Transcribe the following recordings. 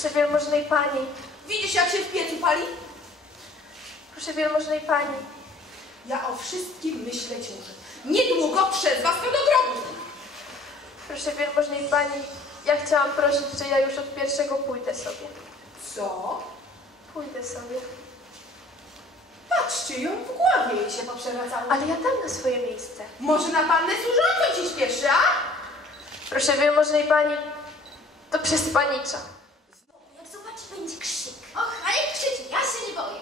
Proszę wielmożnej pani, Widzisz, jak się w piecu pali? proszę wielmożnej pani. Ja o wszystkim myślę ciąże. Niedługo przez was do grobu. Proszę wielmożnej pani, ja chciałam prosić, że ja już od pierwszego pójdę sobie. Co? Pójdę sobie. Patrzcie, ją w głowie jej się poprzewracało. Ale ja dam na swoje miejsce. Może na pannę służącą ci śpieszy, a? Proszę wielmożnej pani, to przez panicza. Krzyk. Och, a jak krzyczy, ja się nie boję.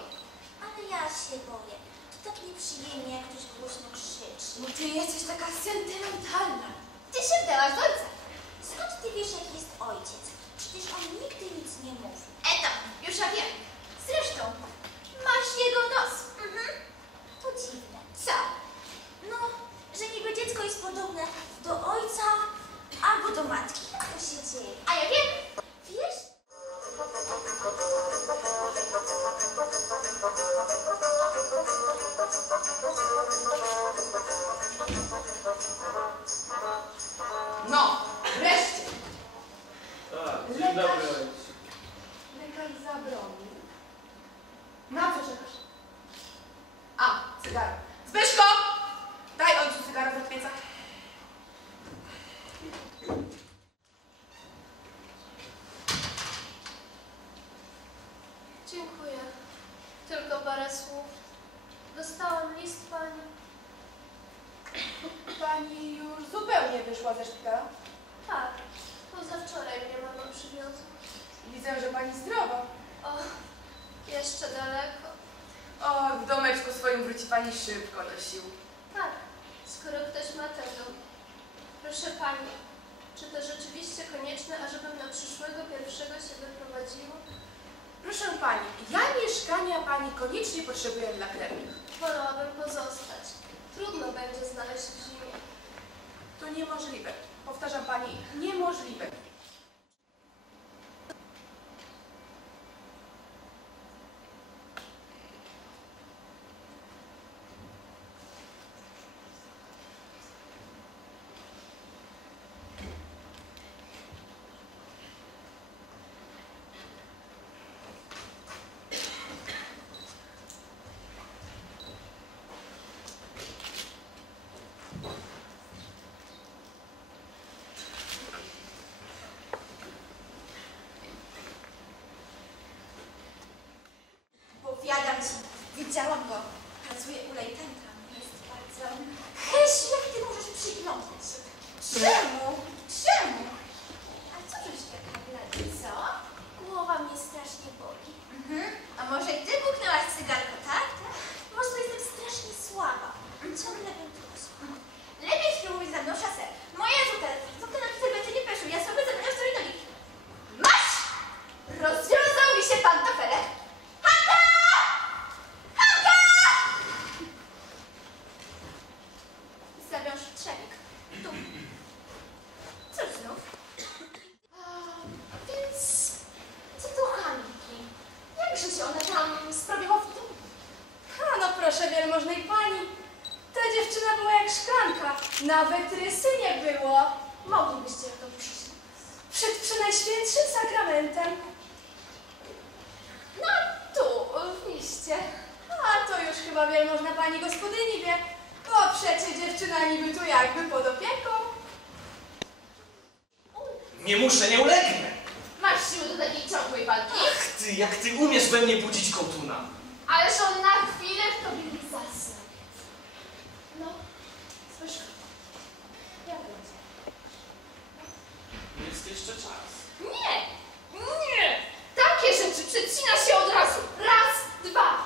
Ale ja się boję. To tak nieprzyjemnie, jak ktoś głośno krzyczy. Bo ty jesteś taka sentymentalna. Ty się wdałaś w ojca. Skąd ty wiesz, jaki jest ojciec? Przecież on nigdy nic nie mówi. Eto, już ja wiem. Zresztą, Lekarz zabronił. Na co czekasz? A, cygaro. Zbyszko! Daj ojcu cygaro za pieca. Dziękuję. Tylko parę słów. Dostałam list pani. Pani już zupełnie wyszła ze szpitala. Tak, pozawczoraj mnie mama przywiozła. Widzę, że pani zdrowa. O, jeszcze daleko. O, w domeczku swoim wróci pani szybko do sił. Tak, skoro ktoś ma dom. Proszę pani, czy to rzeczywiście konieczne, ażebym na przyszłego pierwszego się wyprowadziła? Proszę pani, ja mieszkania pani koniecznie potrzebuję dla krewnych. Wolałabym pozostać. Trudno będzie znaleźć w zimie. To niemożliwe. Powtarzam pani, niemożliwe. Salam, wielmożnej pani. Ta dziewczyna była jak szklanka. Nawet rysy nie było. Moglibyście to przyjść. Przed przynajświętszym sakramentem. No tu, w mieście. A to już chyba wielmożna pani gospodyni wie. Bo przecie dziewczyna niby tu jakby pod opieką. Nie muszę, nie ulegnę. Masz siły do takiej ciągłej walki? Ach ty, jak ty umiesz we mnie budzić kotuna. Ależ on na chwilę w tobie nie zasnął. No, słyszę. Jak będzie? Jest jeszcze czas. Nie! Nie! Takie rzeczy przecina się od razu. Raz, dwa.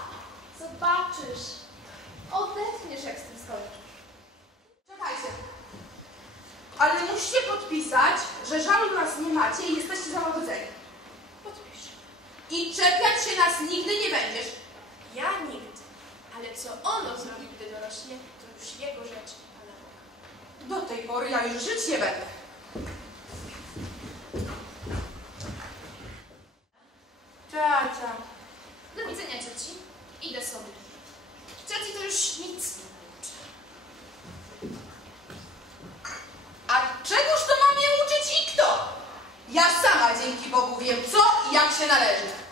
Zobaczysz. Odetchniesz, jak z tym skończysz. Czekajcie. Ale musicie podpisać, że że żalu nas nie macie i jesteście załagodzeni. Podpisz. I czepiać się nas nigdy nie będziesz. Co ono zrobi, gdy dorośnie, to już jego rzecz, Pana Boga. Do tej pory ja już żyć nie będę. Tata. Do widzenia cioci. Idę sobie. Cioci to już nic nie nauczy. A czegoż to mam je uczyć i kto? Ja sama dzięki Bogu wiem co i jak się należy.